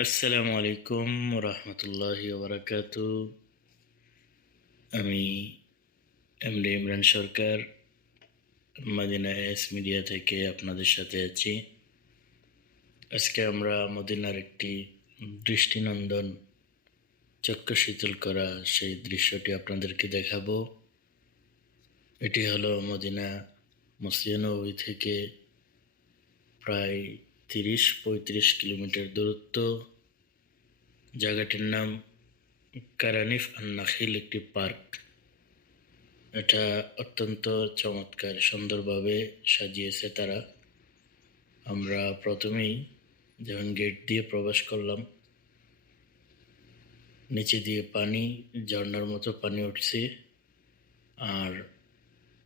আসসালামু আলাইকুম রহমতুল্লাহি ওবরাকাতু। আমি এমডি ইমরান সরকার মদিনা এস মিডিয়া থেকে আপনাদের সাথে আছি। আজকে আমরা মদিনার একটি দৃষ্টিনন্দন চক্ষু শীতল করা সেই দৃশ্যটি আপনাদেরকে দেখাবো। এটি হলো মদিনা মসজিদ নববী থেকে প্রায় 30-35 কিলোমিটার দূরত্ব। জায়গাটির নাম কারানিফ আন নাখিল, একটি পার্ক। এটা অত্যন্ত চমৎকার সুন্দরভাবে সাজিয়েছে তারা। আমরা প্রথমেই যখন গেট দিয়ে প্রবেশ করলাম, নিচে দিয়ে পানি, ঝর্ণার মতো পানি উঠছে আর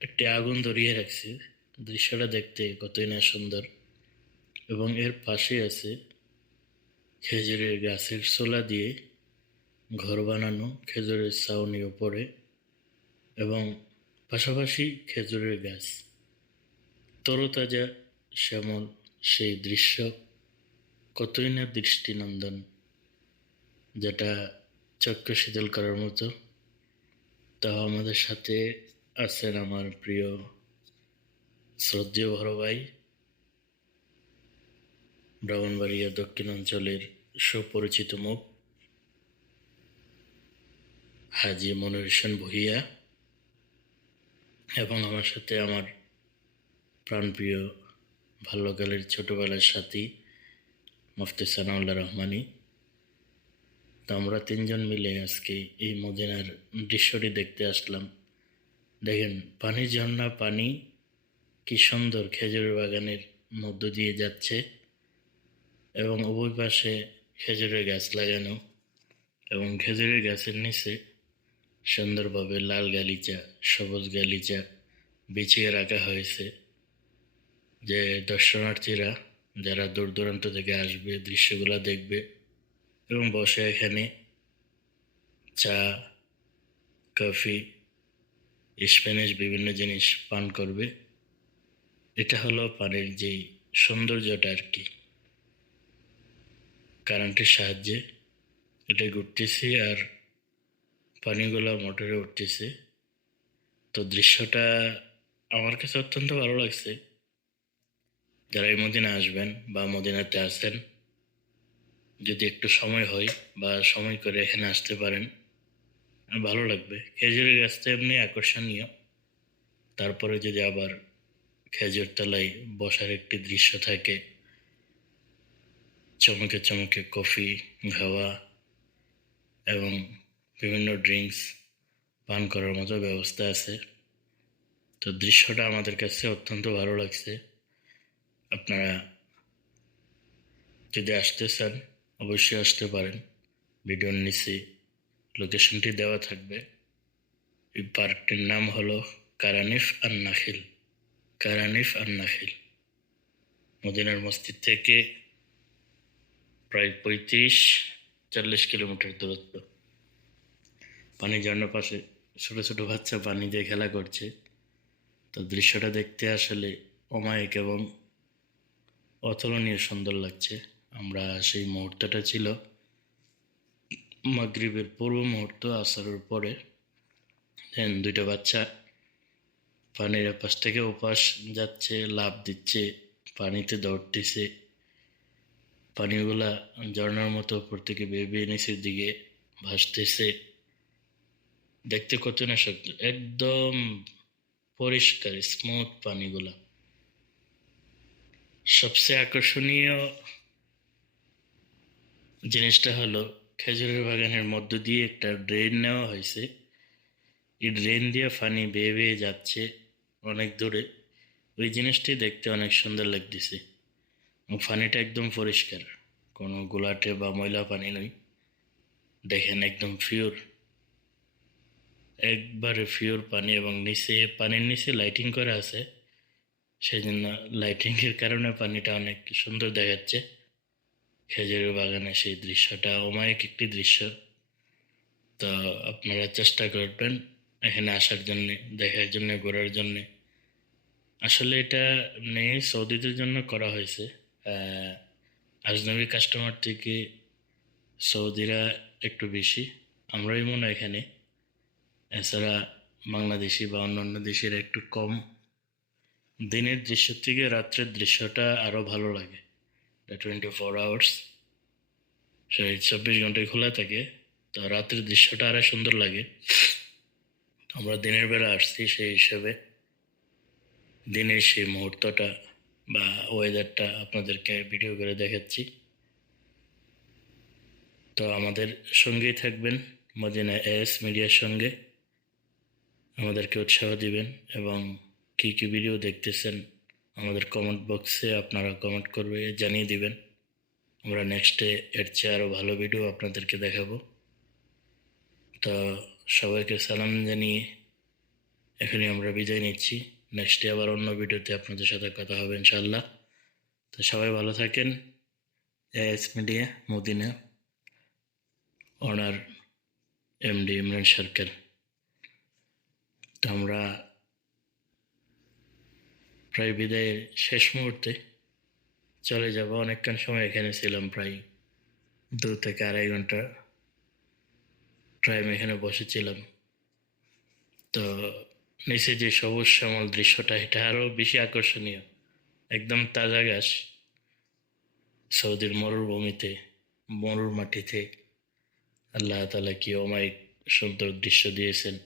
একটি আগুন ধরিয়ে রাখছে। দৃশ্যটা দেখতে কতই না সুন্দর। এবং এর পাশে আছে খেজুরের গাছের ছোলা দিয়ে ঘর বানানো, খেজুরের ছাউনি উপরে, এবং পাশাপাশি খেজুরের গাছ, তরতাজা শ্যামল সেই দৃশ্য কতই না দৃষ্টিনন্দন, যেটা চক্ষু শীতল করার মতো। তাও আমাদের সাথে আছেন আমার প্রিয় শ্রদ্ধেয় বড় ভাই, ব্রাহ্মণবাড়িয়া দক্ষিণ অঞ্চলের সুপরিচিত মুখ হাজী মনির হোসেন ভূঁইয়া, এবং আমার সাথে আমার প্রাণপ্রিয় বাল্যকালের ছোটবেলার সাথী মুফতি সানাউল্লাহ রহমানী। তো আমরা তিনজন মিলে আজকে এই মদিনার দৃশ্যটি দেখতে আসলাম। দেখেন, পানির ঝর্ণা, পানি কি সুন্দর খেজুরের বাগানের মধ্য দিয়ে যাচ্ছে, এবং উভয় পাশে খেজুরের গাছ লাগানো, এবং খেজুরের গাছের নিচে সুন্দরভাবে লাল গালিচা, সবুজ গালিচা বিছিয়ে রাখা হয়েছে, যে দর্শনার্থীরা যারা দূর দূরান্ত থেকে আসবে দৃশ্যগুলো দেখবে এবং বসে এখানে চা, কফি, স্প্যানিশ বিভিন্ন জিনিস পান করবে। এটা হলো পানির যেই সৌন্দর্যটা আর কি। কারেন্টের সাহায্যে এটা ঘুরতেছে আর পানিগুলো মোটরে উঠতেছে। তো দৃশ্যটা আমার কাছে অত্যন্ত ভালো লাগছে। যারা এই মদিনা আসবেন বা মদিনাতে আসেন, যদি একটু সময় হয় বা সময় করে এখানে আসতে পারেন, ভালো লাগবে। খেজুরের গাছটা এমনি আকর্ষণীয়, তারপরে যদি আবার খেজুর তলায় বসার একটি দৃশ্য থাকে, চমকে চমকে কফি খাওয়া এবং বিভিন্ন ড্রিঙ্কস পান করার মতো ব্যবস্থা আছে। তো দৃশ্যটা আমাদের কাছে অত্যন্ত ভালো লাগছে। আপনারা যদি আসতে চান অবশ্যই আসতে পারেন। ভিডিওর নিচে লোকেশনটি দেওয়া থাকবে। এই পার্কটির নাম হলো কারানিফ আন নাখিল। কারানিফ আন নাখিল মদিনার মসজিদ থেকে প্রায় 35-40 কিলোমিটার দূরত্ব। পানি ঝর্ণার পাশে ছোট ছোট বাচ্চা পানি দিয়ে খেলা করছে। তো দৃশ্যটা দেখতে আসলে অমায়িক এবং অতুলনীয় সুন্দর লাগছে। আমরা সেই মুহূর্তটা ছিল মাগরিবের পূর্ব মুহূর্ত, আসরের পরে। দেন দুইটা বাচ্চা পানির এপাশ থেকে ওপাশ যাচ্ছে, লাফ দিচ্ছে, পানিতে দৌড়তেছে। পানিগুলা ঝর্ণার মতো উপর থেকে বেয়ে বেয়ে নিচের দিকে ভাসতেছে। দেখতে কত না সুন্দর, একদম পরিষ্কার স্মুথ পানিগুলা। সবচেয়ে আকর্ষণীয় জিনিসটা হলো খেজুরের বাগানের মধ্য দিয়ে একটা ড্রেন নেওয়া হয়েছে। এই ড্রেন দিয়ে পানি বেয়ে বেয়ে যাচ্ছে অনেক দূরে। ওই জিনিসটি দেখতে অনেক সুন্দর লাগতেছে। পানিটা একদম পরিষ্কার, কোনো গোলাটে বা ময়লা পানি নয়। দেখেন, একদম পিওর, একবারে পিওর পানি। এবং নিচে, পানির নিচে লাইটিং করা আছে, সেই জন্য লাইটিংয়ের কারণে পানিটা অনেক সুন্দর দেখাচ্ছে। খেজুরের বাগানে সেই দৃশ্যটা অমায়িক একটি দৃশ্য। তো আপনারা চেষ্টা করবেন এখানে আসার জন্যে, দেখার জন্যে, ঘোরার জন্যে। আসলে এটা এমনি সৌদিদের জন্য করা হয়েছে। আজনবী কাস্টমার থেকে সৌদিরা একটু বেশি, আমরাই মনে হয় এখানে, এছাড়া বাংলাদেশি বা অন্যান্য দেশের একটু কম। দিনের দৃশ্য থেকে রাত্রের দৃশ্যটা আরও ভালো লাগে। 24 আওয়ার্স, সেই 24 ঘন্টায় খোলা থাকে, তো রাতের দৃশ্যটা আরও সুন্দর লাগে। আমরা দিনের বেলা আসছি, সেই হিসেবে দিনের সেই মুহূর্তটা বা ওয়েদারটা আপনাদেরকে ভিডিও করে দেখাচ্ছি। তো আমাদের সঙ্গেই থাকবেন, মদিনা এস মিডিয়ার সঙ্গে আমাদেরকে উৎসাহ দিবেন, এবং কী কী ভিডিও দেখতেছেন আমাদের কমেন্ট বক্সে আপনারা কমেন্ট করবে জানিয়ে দিবেন। আমরা নেক্সটে এর চেয়ে আরও ভালো ভিডিও আপনাদেরকে দেখাবো। তো সবাইকে সালাম জানিয়ে এখনই আমরা বিদায় নিচ্ছি। নেক্সটে আবার অন্য ভিডিওতে আপনাদের সাথে কথা হবে ইনশাল্লাহ। তো সবাই ভালো থাকেন। S media Madina, owner MD Imran Sarkar. তো আমরা প্রায় বিদায়ের শেষ মুহূর্তে চলে যাব। অনেকক্ষণ সময় এখানে ছিলাম, প্রায় 2 থেকে 2.5 ঘন্টা টাইম এখানে বসেছিলাম। তো নিচে যে সবুজ শ্যামল দৃশ্যটা, এটা আরও বেশি আকর্ষণীয়। একদম তাজা ঘাস, সৌদির মরুভূমিতে, মরুর মাটিতে আল্লাহ তাআলা কি অমায়িক সুন্দর দৃশ্য দিয়েছেন।